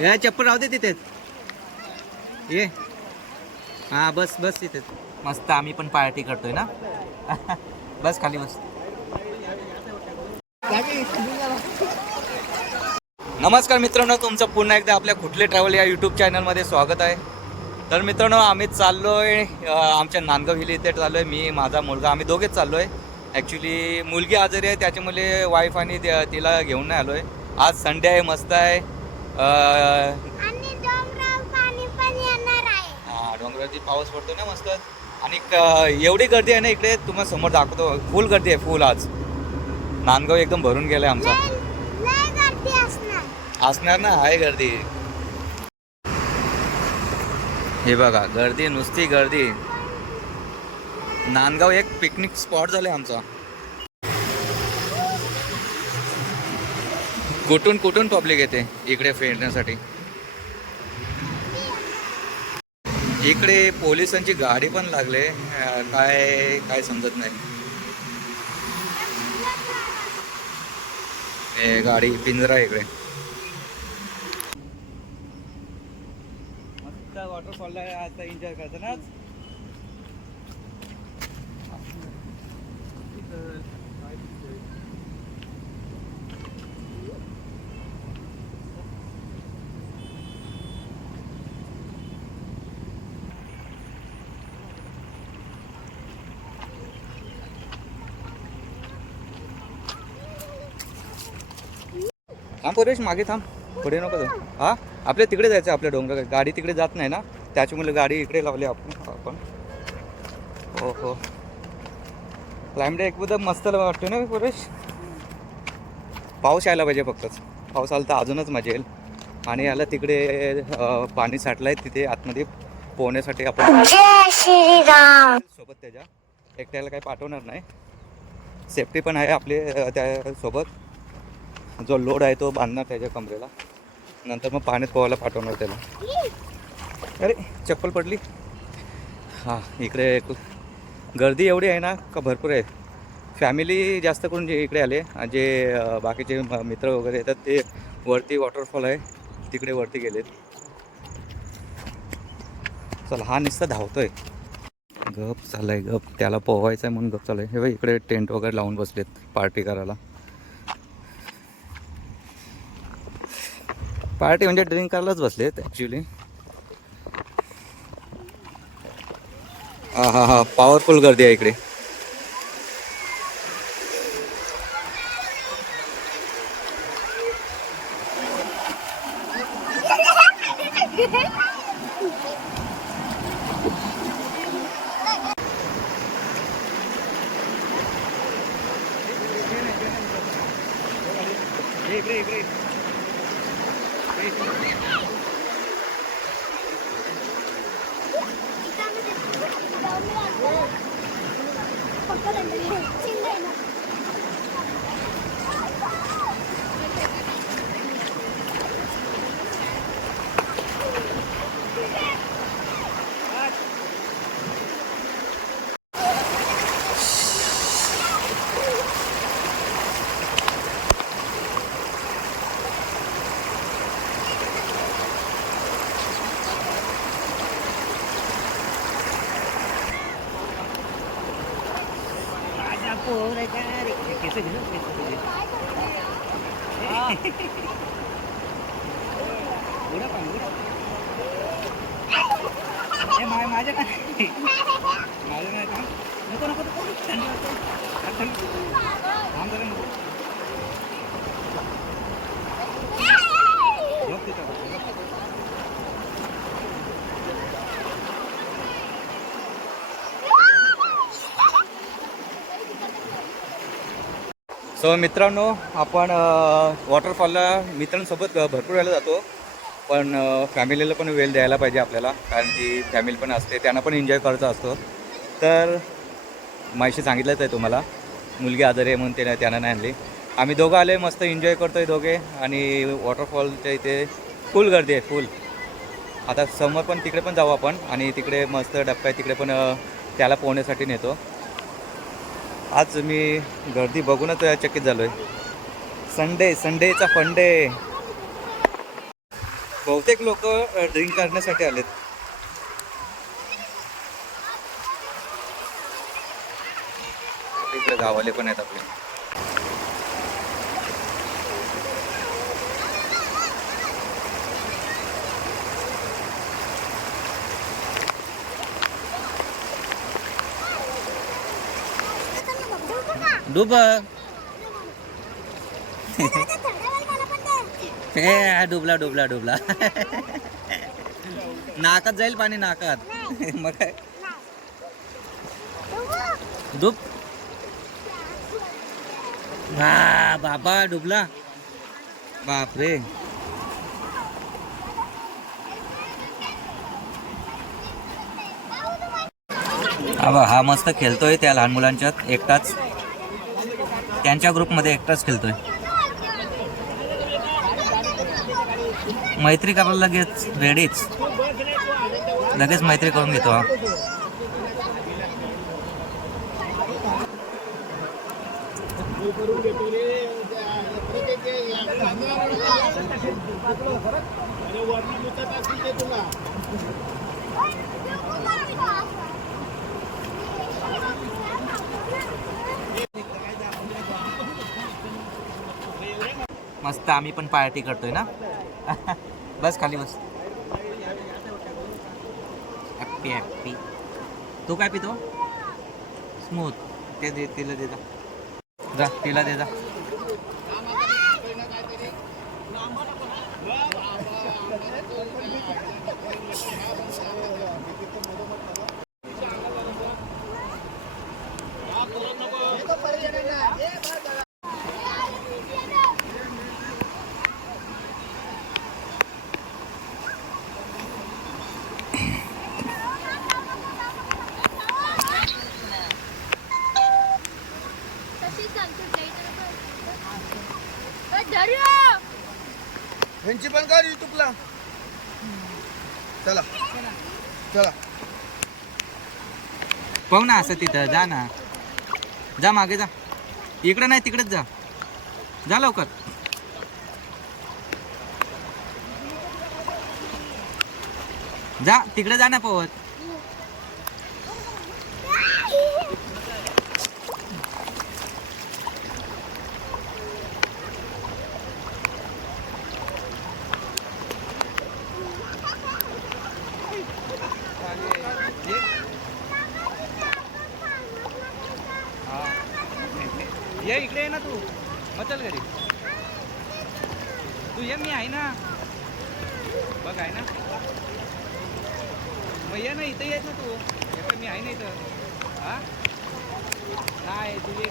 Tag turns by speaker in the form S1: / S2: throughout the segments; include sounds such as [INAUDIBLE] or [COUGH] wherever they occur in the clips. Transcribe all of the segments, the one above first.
S1: या चप्पल राहू दे तिथेच. ये. हा बस बस तिथेच. मस्त आम्ही पण पार्टी करतोय ना? [LAUGHS] बस खाली बस. नमस्कार मित्रांनो तुमचं पुन्हा एकदा आपल्या कुठले ट्रॅव्हल या यूट्यूब चॅनलमध्ये स्वागत आहे. तर मित्रांनो आम्ही चाललोय आहे आमच्या नांदगाव हिली इथे चाललोय मी माझा मुलगा आम्ही दोघेच चाललोय. ॲक्च्युली मुलगी आजारी आहे त्याच्यामुळे वाईफ आणि तिला घेऊन नाही आलोय. आज संडे आहे मस्त आहे. अं,
S2: आणि डोंगरावर पाणी पण येणार आहे.
S1: हा डोंगरावरती पाऊस पडतो ना मस्त. आणि एवढी गर्दी आहे ना इकडे तुम्हाला समोर दाखवतो. फुल गर्दी आहे फुल आज. नांदगाव एकदम भरून गेलाय आमचा.
S2: असणार.
S1: असणार ना आहे गर्दी. हे बघा गर्दी नुसती गर्दी. नांदगाव एक पिकनिक स्पॉट झालाय आमचा. कुठून कुठून पब्लिक येते? इकडे फिरण्यासाठी. इकडे पोलिसांची गाडी पण लागले. काय काय समजत नाही. हे गाडी पिंजरा इकडे. मस्त वॉटरफॉल आता एन्जॉय करतो थांब परेश मागे थांब. पुढे नको जाऊ. हा? आपल्या तिकडे जायचं आपल्या डोंगर. गाडी तिकडे जात नाही ना? त्याच्यामुळे गाडी इकडे लावली आपण. आपण. हो हो क्लायमेट एकदम मस्त वाटतो ना परेश पाऊस यायला पाहिजे फक्तच. पाऊस आला तर अजूनच मजा येईल. आणि याला तिकडे पाणी साठलं आहे तिथे आतमध्ये पोहण्यासाठी आपण सोबत त्याच्या. एकट्याला काही पाठवणार नाही. सेफ्टी पण आहे आपली अ, त्यासोबत जो लोड आहे तो बांधणार त्याच्या कमरेला. नंतर मग पाण्यात पोहायला पाठवणार त्याला. अरे चप्पल पडली. हां इकडे गर्दी एवढी आहे ना का भरपूर आहे. फॅमिली जास्त करून जे इकडे आले जे बाकीचे मित्र वगैरे येतात ते वरती वॉटरफॉल आहे. तिकडे वरती गेलेत. चला हा नुसता धावतोय. गप चाललाय गप. त्याला पोहायचं आहे म्हणून गप चाललाय. हे बघ इकडे टेंट वगैरे लावून बसलेत पार्टी करायला. पार्टी म्हणजे ड्रिंक करायलाच बसलेत ॲक्च्युली हा हा हा पॉवरफुल गर्दी आहे इकडे. इकडे इकडे माझ्या काय माझ्या नाही का नको नको थंडी वाजते नको सो मित्रांनो आपण वॉटरफॉलला मित्रांसोबत भरपूर वेळेला जातो. पण फॅमिलीला पण वेळ द्यायला पाहिजे आपल्याला. कारण की फॅमिली पण असते त्यांना पण एन्जॉय करायचा असतो. तर माहिती सांगितलंच आहे तुम्हाला मुलगी आजारी आहे म्हणून त्याने त्यांना नाही आणली. आम्ही दोघं आले मस्त एन्जॉय करतो आहे दोघे. आणि वॉटरफॉलच्या इथे फुल गर्दी आहे फुल आता समोर पण तिकडे पण जाऊ आपण. आणि तिकडे मस्त डबका आहे तिकडे पण त्याला पोहण्यासाठी नेतो. आज मी गर्दी बघूनच चकित झालो आहे संडे संडेचा फंडे बहुतेक लोक ड्रिंक करण्यासाठी आलेत. इकडे गावाले पण आहेत आपले. डुब हे [LAUGHS] डुबला डुबला डुबला. [LAUGHS] नाकात जाईल पाणी नाकात. [LAUGHS] मग काय? डुब. हा बाबा डुबला. बापरे. हा हा मस्त खेळतोय त्या लहान मुलांच्यात एकटाच. त्यांच्या ग्रुपमध्ये एकटाच खेळतोय. मैत्री करायला लगेच रेडीच लगेच मैत्री करून घेतो हा. मस्त आम्ही पण पार्टी करतोय ना? [LAUGHS] बस खाली बस. हॅप्पी हॅप्पी तू काय पितो? स्मूथ ते दे तिला दे जा तिला दे जा
S3: ह्यांची पण कर युट्यूबला चला चला
S1: पाहू ना असं तिथं जा ना. जा मागे जा. इकडं नाही तिकडेच जा. जा लवकर. जा तिकडे जा ना पवत ये इकडे ये ना तू मग चल घरी तू ये मी आहे ना बघ आहे ना मग ये ना इथं येत ना तू इकडे मी आहे ना इथं हा नाही तू ये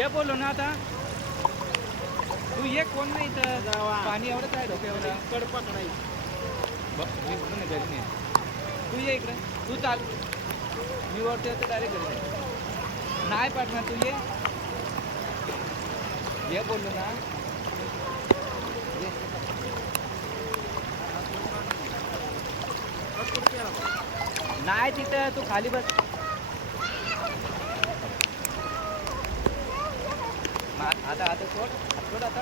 S1: ये बोलो ना आता तू ये कोण नाही इथं पाणी एवढंच आहे डोक्यावर
S3: कडपा नाही
S1: बघ मी म्हणतो घरी नाही. तू ये इकडं. तू चाल. मी वरती होतं डायरेक्ट घरी नाही पाठणार तू ये. ये बोललो ना. नाही तिथं तू खाली बस. आता आता सोड. सोड आता.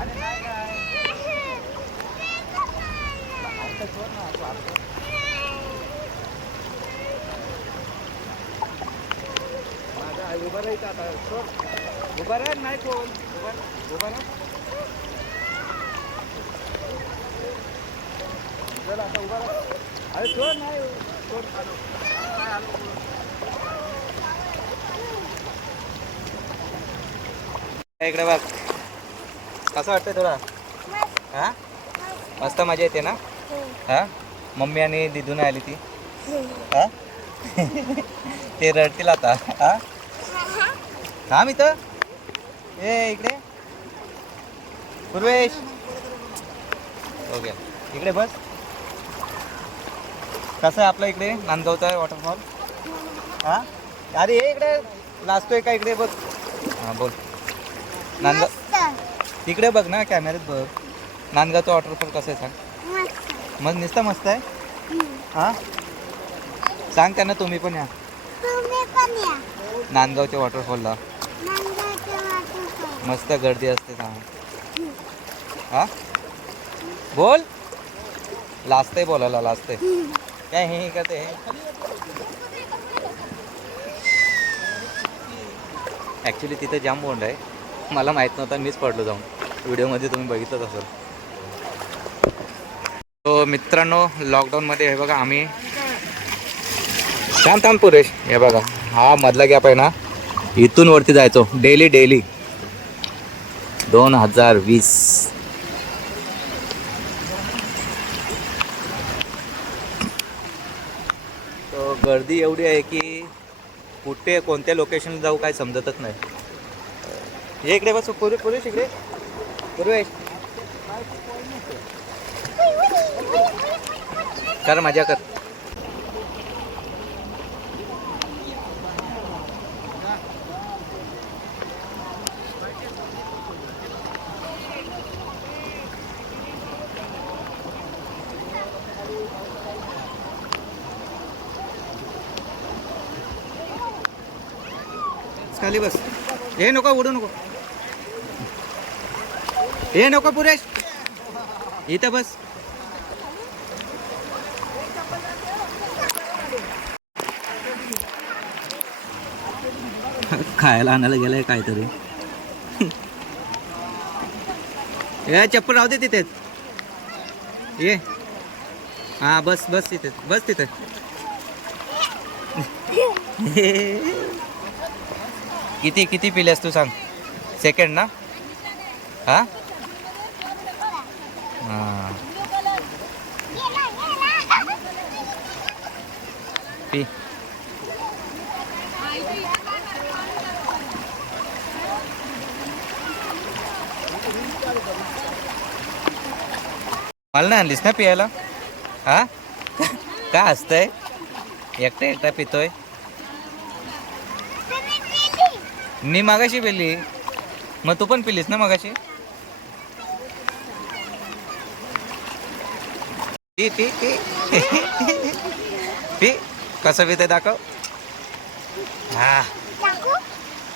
S1: अरे नाही काय आता सोड ना तू आता सोड. माझा आई उभा राहायचा आता सोड. उभा राह नाही कोण. उभा उभा राह. चल आता उभा राह. अरे सोड नाही. सोड इकडे बघ. कसं वाटतंय तुला? हा? मस्त मजा येते ना? हा? मम्मी आणि दिदू नाही आली ती. हा? [LAUGHS] ते रडतील आता. हा? थांब इथं. ए इकडे. पूर्वेश. ओके. इकडे बस. कसं आहे आपलं इकडे? नांदगावचा वॉटरफॉल हा? अरे ये इकडे. लाजतोय का इकडे बघ. हां बोल. नांदगाव तिकडे बघ ना कॅमेऱ्यात बघ. नांदगावचा वॉटरफॉल कसं आहे सांग. मग नुसतं मस्त आहे? हां? सांग त्यांना तुम्ही पण या. नांदगावच्या वॉटरफॉलला. मस्त गर्दी असते सांग हा? बोल. लाजते बोलायला लाजते काय हे करते हे ॲक्च्युली तिथे जाम बोंड आहे. मला माहीत नव्हता मीच पडलो जाऊन. व्हिडिओमध्ये तुम्ही बघितलंच असेल. तो मित्रांनो लॉकडाऊनमध्ये हे बघा आम्ही. थांब थांब पुरेश. हे बघा हा मधला गॅप आहे ना इथून वरती जायचो डेली डेली दोन हजार वीस. तो गर्दी एवढी आहे की कुठे कोणत्या लोकेशनला जाऊ काय समजतच नाही. इकडे बस पुरे पुरेश इकडे. पुरेश. कर मजा कर. खाली बस. हे नको उडू नको. हे नको पुरेश. इथं बस. खायला आणायला गेलाय काहीतरी. ए चप्पल राहू दे तिथे ये. हा बस बस तिथे बस तिथे. किती किती पिलेस तू सांग. सेकंड ना? हा हां? मला नाही आणलीस ना पियाला? हा? काय असतंय एकटा एकटा पितोय? मी मागाशी पिली. मग तू पण पिलीस ना मागाशी? पी पी पी. पी. कसं पिते दाखव. हा.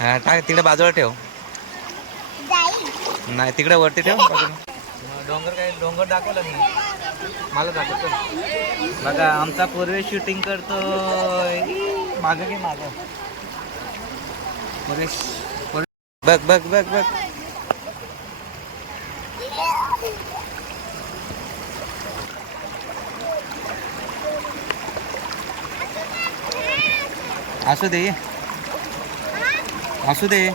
S1: हा टाक तिकडे बाजूला ठेव. नाही तिकडे वरती ठेव. डोंगर काय डोंगर दाखवलं नाही? मला दाखवतो. बघा आमचा पूर्वी शूटिंग करतो मागं की मागं. पुरेश. बघ बघ बघ बघ. असू दे. असू दे.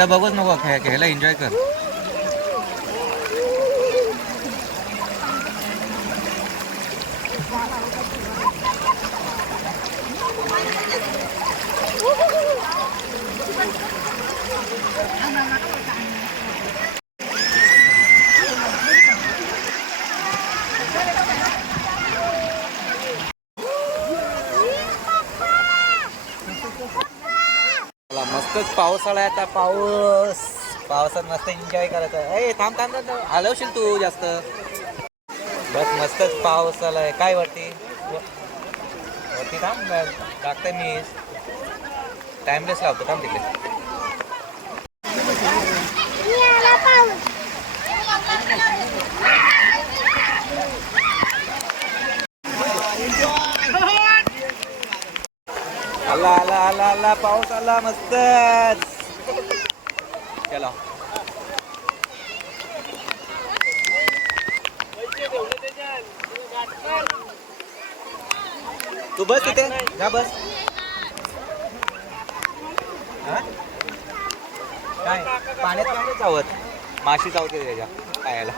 S1: इकडं बघूच नको खेळ खेळायला एन्जॉय कर. नुकतंच पावसाळा आहे आता पाऊस. पावसात मस्त एन्जॉय करायचा आहे. ए थांब थांब थांब हलवशील तू जास्त. बस मस्तच पाऊस आलाय काय वरती? वरती थांब टाकते मी. टाइमलेस लावतो थांब तिकडे
S2: मी आला पाऊस
S1: आला आला पाऊस आला मस्त चला. तू बस तिथे जा बस. काय? पाण्यात काय चावत माशी चावते त्याच्या पायाला.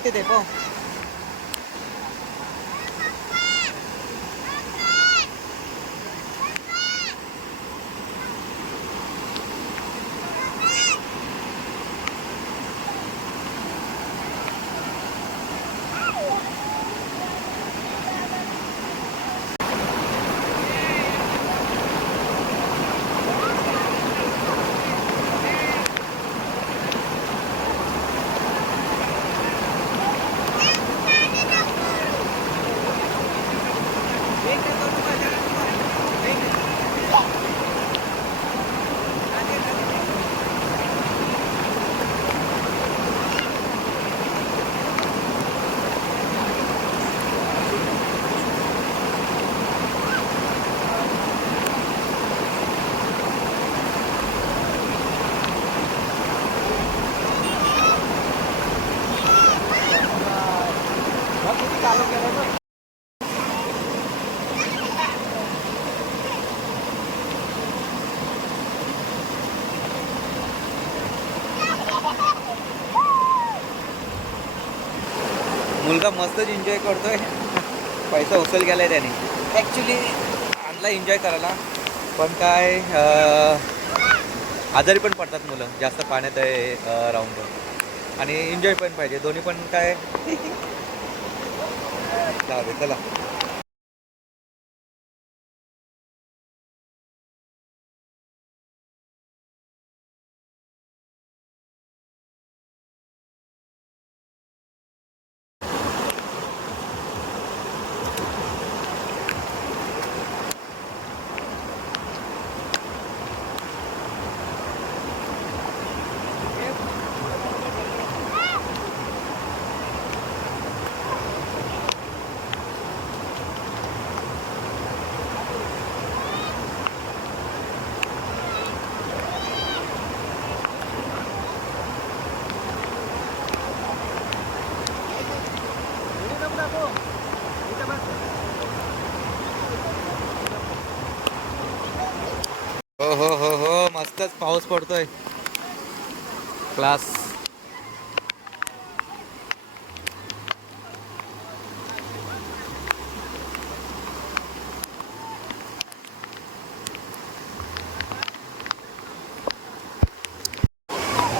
S1: पाहू चालू केलं मुलगा मस्तच एन्जॉय करतोय. पैसा उचल गेलाय त्याने. ॲक्च्युली आणला एन्जॉय करायला. पण काय आजारी पण पडतात मुलं. जास्त पाण्यात राहून पण आणि एन्जॉय पण पाहिजे. दोन्ही पण काय जाऊ दे, चला हो हो हो हो मस्तच पाऊस पडतोय. क्लास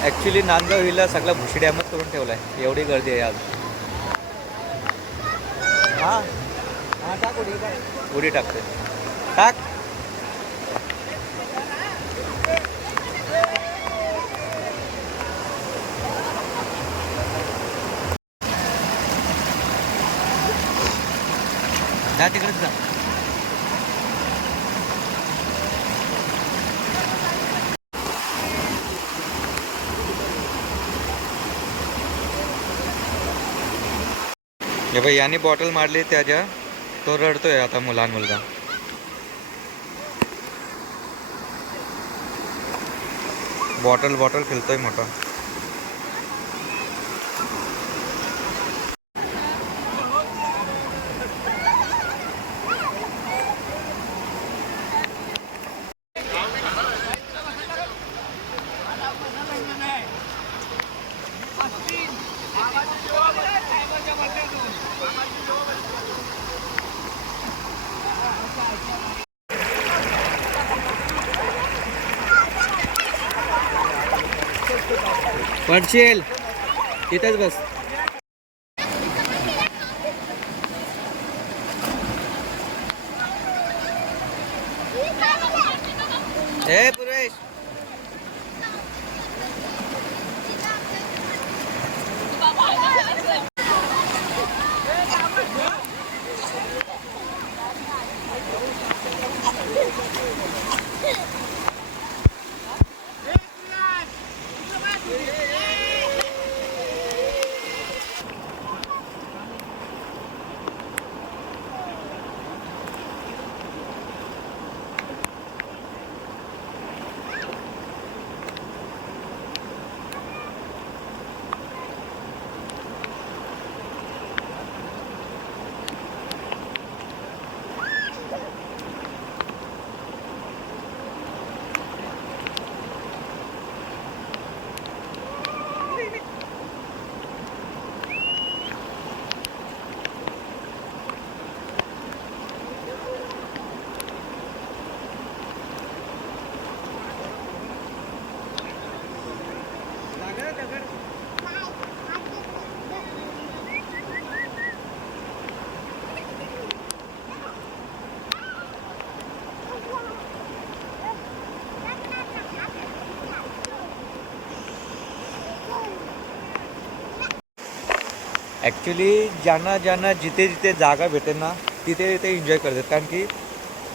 S1: ॲक्च्युली नांदगाव हिला सगळा भुशी डॅमच करून आहे एवढी गर्दी आहे आज. हा. हां टाक उडी टाक. उडी टाकते टाक जा तिकडेच जा हे बाई याने बॉटल मारली त्याच्या तो रडतोय आता लहान मुलगा. बॉटल बॉटल खेळतोय मोठा. पडशील तिथेच बस. ए पुरेश ॲक्च्युली ज्यांना ज्यांना जिथे जिथे जागा भेटेल ना तिथे तिथे एन्जॉय करतात. कारण की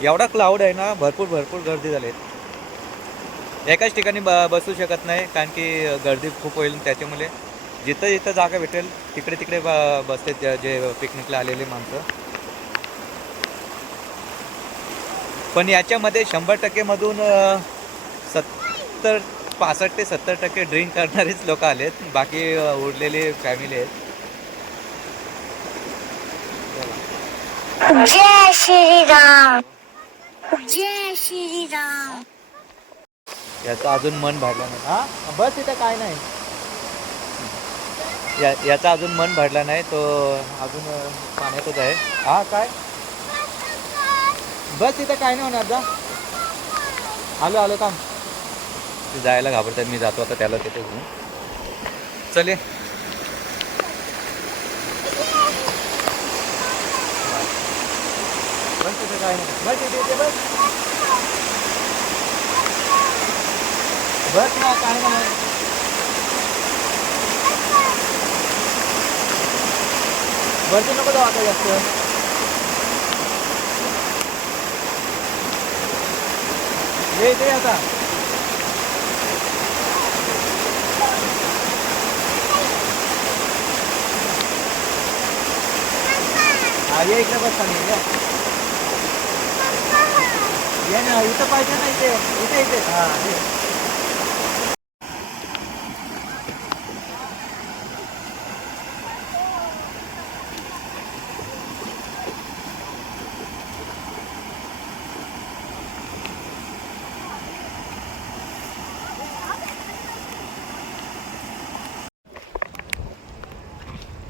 S1: एवढा क्लाउड आहे ना भरपूर भरपूर गर्दी झाली एकाच ठिकाणी ब बसू शकत नाही कारण की गर्दी खूप होईल. त्याच्यामुळे जिथं जिथं जागा भेटेल तिकडे तिकडे ब बसते जे- जे पिकनिकला आलेले माणसं. पण याच्यामध्ये शंभर टक्केमधून सत्तर पासष्ट ते सत्तर टक्के ड्रिंक करणारेच लोक आलेत. बाकी उरलेले फॅमिली आहेत.
S2: जय श्री जय
S1: याचं अजून मन भरलं नाही. हा? बस इथं काय नाही. या याचा अजून मन भरला नाही तो अजून पाण्यातच आहे. हा काय? बस तिथं काय नाही होणार जा. आलो आलो काम ते जायला घाबरतात मी जातो आता त्याला तिथे घेऊन. चले बस काय नाही बस बस ना काय नाही वरती नको जाऊ आता जास्त ये इथे आता हा ये इकडे बस खाली ये. ये ना इथं पाहिजे ना इथे इथे इथे. हा ये.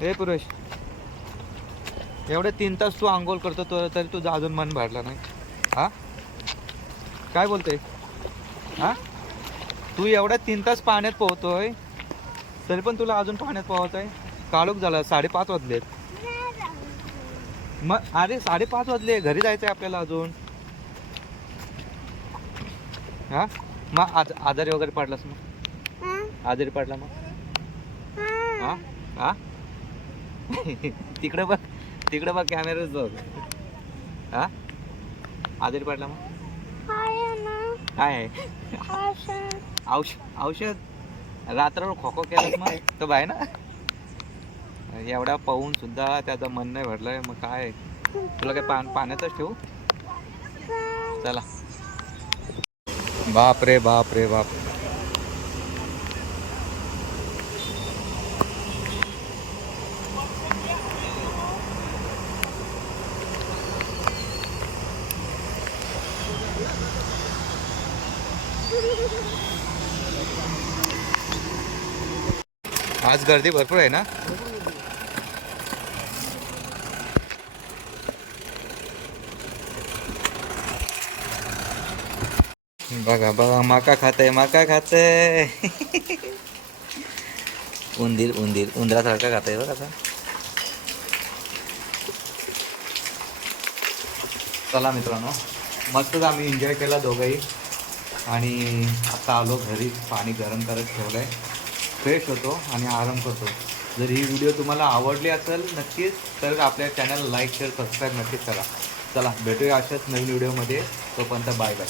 S1: हे पुरुष एवढे तीन तास तू आंघोळ करतो तो तरी तुझं अजून मन भरला नाही. हा? काय बोलतोय? हा? तू एवढ्या तीन तास पाण्यात पोहतोय तरी पण तुला अजून पाण्यात पोहत आहे काळोख झाला साडेपाच वाजलेत. मग अरे साडेपाच वाजले घरी जायचं आहे आपल्याला अजून. हा? मग आज आजारी वगैरे पडलास मग? आजारी पडला मग? हा? हा? [LAUGHS] तिकडे बघ तिकडे बघ कॅमेराच बघ. हा? आजारी पडला मग? काय आहे? औषध. औषध? रात्र खोको केलं मग? तो बाय ना? एवढा पाहून सुद्धा त्याचं मन नाही भरलंय. मग काय तुला काय पान पाण्यातच ठेवू? चला. बाप रे बाप रे बाप आज गर्दी भरपूर आहे ना? बघा बघा माका खाते माका खाते. उंदीर उंदीर उंदरासारखा खाते बघा आता चला मित्रांनो मस्तच आम्ही एन्जॉय केला दोघंही. आणि आत्ता आलो घरी पाणी गरम करत ठेवलं आहे फ्रेश होतो आणि आराम करतो. जर ही व्हिडिओ तुम्हाला आवडली असेल नक्कीच तर आपल्या चॅनल लाईक शेअर सबस्क्राईब नक्कीच करा. चला भेटूया अशाच नवीन व्हिडिओमध्ये तोपर्यंत बाय बाय